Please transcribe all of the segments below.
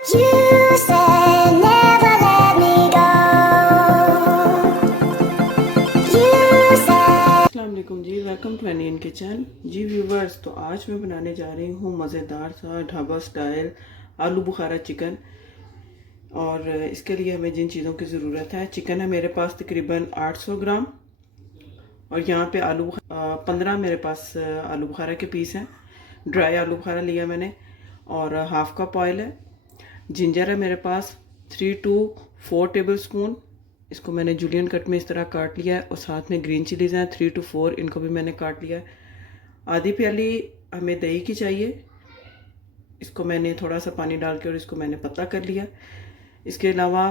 You said never let me go. You said अस्सलाम वालेकुम जी, वेलकम टू एनियन किचन जी व्यूवर्स। तो आज मैं बनाने जा रही हूँ मज़ेदार सा ढाबा स्टाइल आलू बुखारा चिकन। और इसके लिए हमें जिन चीज़ों की ज़रूरत है, चिकन है मेरे पास तकरीबन 800 ग्राम। और यहाँ पे 15 मेरे पास आलू बुखारा के पीस हैं। ड्राई आलू बुखारा लिया मैंने। और हाफ कप ऑयल है। जिंजर है मेरे पास 3 to 4 टेबल स्पून। इसको मैंने जूलियन कट में इस तरह काट लिया है। और साथ में ग्रीन चिलीज़ हैं 3 to 4, इनको भी मैंने काट लिया है। आधी प्याली हमें दही की चाहिए। इसको मैंने थोड़ा सा पानी डाल के और इसको मैंने पतला कर लिया। इसके अलावा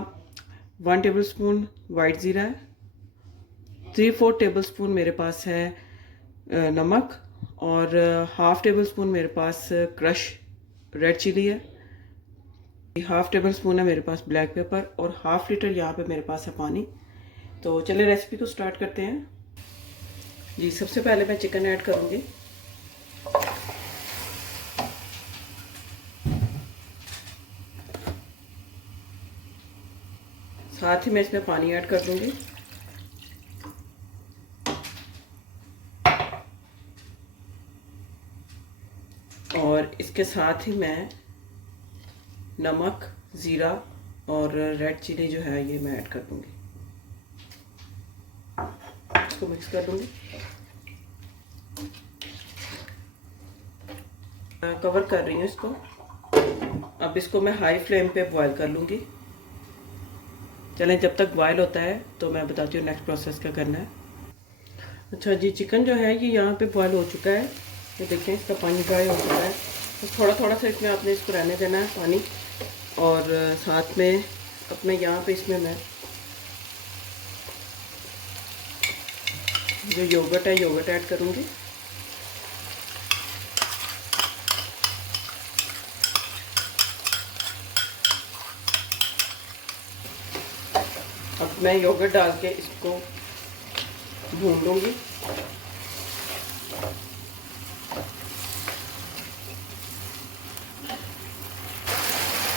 1 टेबल स्पून वाइट ज़ीरा है। 3-4 टेबल स्पून मेरे पास है नमक। और हाफ टेबल स्पून मेरे पास क्रश रेड चिली है। हाफ टेबल स्पून है मेरे पास ब्लैक पेपर। और हाफ लीटर यहाँ पे मेरे पास है पानी। तो चलिए रेसिपी को स्टार्ट करते हैं जी। सबसे पहले मैं चिकन ऐड करूँगी। साथ ही मैं इसमें पानी ऐड कर दूँगी। और इसके साथ ही मैं नमक, ज़ीरा और रेड चिली जो है ये मैं ऐड कर दूँगी। इसको मिक्स कर दूँगी। कवर कर रही हूँ इसको। अब इसको मैं हाई फ्लेम पे बॉईल कर लूँगी। चलें, जब तक बॉईल होता है तो मैं बताती हूँ नेक्स्ट प्रोसेस क्या करना है। अच्छा जी, चिकन जो है ये यहाँ पे बॉईल हो चुका है। ये देखें, इसका पानी ड्राई हो चुका है। बस थोड़ा थोड़ा सा इसमें आपने इसको रहने देना है पानी। और साथ में अब मैं यहाँ पे इसमें मैं जो योगर्ट है योगर्ट ऐड करूँगी। अब मैं योगर्ट डाल के इसको भून लूँगी।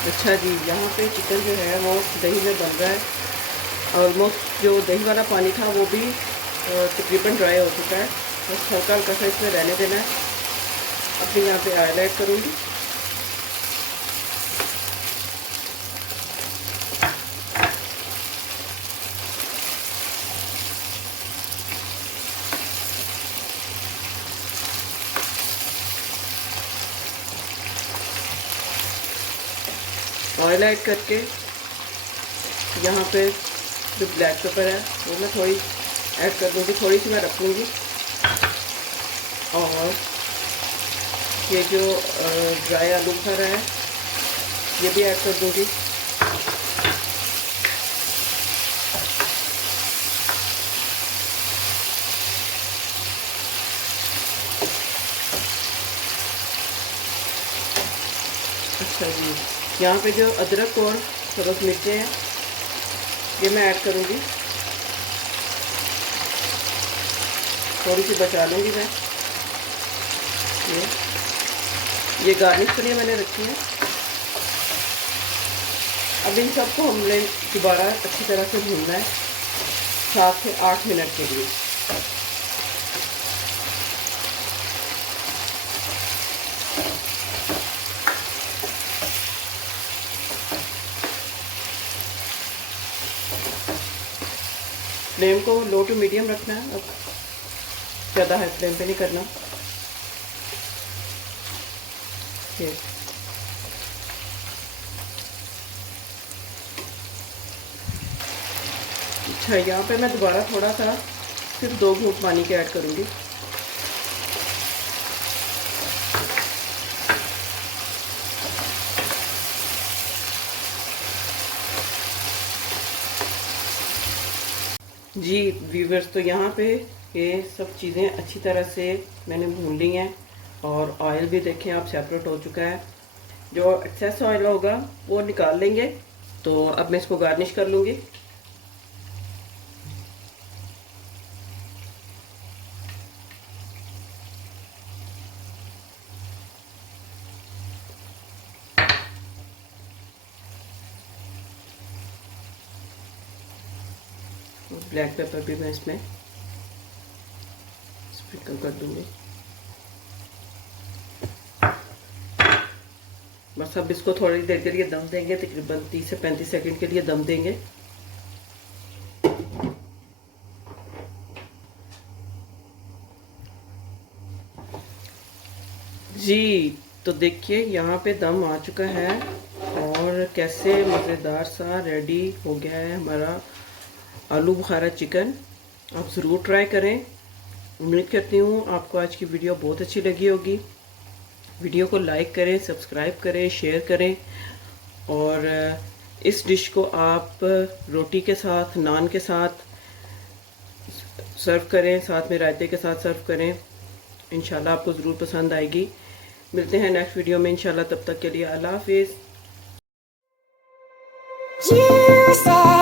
अच्छा जी, यहाँ पे चिकन जो है वो दही में बन रहा है। ऑलमोस्ट जो दही वाला पानी था वो भी तकरीबन ड्राई हो चुका है। बस हल्का हल्का सा इसमें रहने देना है। अब मैं यहाँ पे ऑयल ऐड करूँगी। ऑयल ऐड करके यहाँ पे जो ब्लैक पेपर है वो मैं थोड़ी ऐड कर दूँगी। थोड़ी सी मैं रख लूँगी। और ये जो ड्राई आलू बुखारा है ये भी ऐड कर दूँगी। अच्छा जी, यहाँ पे जो अदरक और सब्ज़ मिर्चें हैं ये मैं ऐड करूँगी। थोड़ी सी बचा लूँगी मैं। ये गार्निश के लिए मैंने रखी है। अब इन सबको हमने दोबारा अच्छी तरह से भूनना है 7 से 8 मिनट के लिए। फ्लेम को लो टू मीडियम रखना है। अब ज़्यादा हाई फ्लेम पे नहीं करना। ये अच्छा, यहाँ पे मैं दोबारा थोड़ा सा सिर्फ 2 घूंट पानी के ऐड करूँगी। जी व्यूवर्स, तो यहाँ पे ये सब चीज़ें अच्छी तरह से मैंने भून ली हैं। और ऑयल भी देखें आप सेपरेट हो चुका है। जो एक्सेस ऑयल होगा वो निकाल लेंगे। तो अब मैं इसको गार्निश कर लूँगी। और ब्लैक पेपर भी मैं इसमें स्प्रिंकल कर दूंगी। बस अब इसको थोड़ी देर के लिए दम देंगे, तकरीबन 30 से 35 सेकंड के लिए दम देंगे। जी तो देखिए यहाँ पे दम आ चुका है और कैसे मज़ेदार सा रेडी हो गया है हमारा आलू बुखारा चिकन। आप ज़रूर ट्राई करें। उम्मीद करती हूँ आपको आज की वीडियो बहुत अच्छी लगी होगी। वीडियो को लाइक करें, सब्सक्राइब करें, शेयर करें और इस डिश को आप रोटी के साथ, नान के साथ सर्व करें, साथ में रायते के साथ सर्व करें। इंशाल्लाह आपको ज़रूर पसंद आएगी। मिलते हैं नेक्स्ट वीडियो में इंशाल्लाह। तब तक के लिए अल्लाह हाफिज़। You said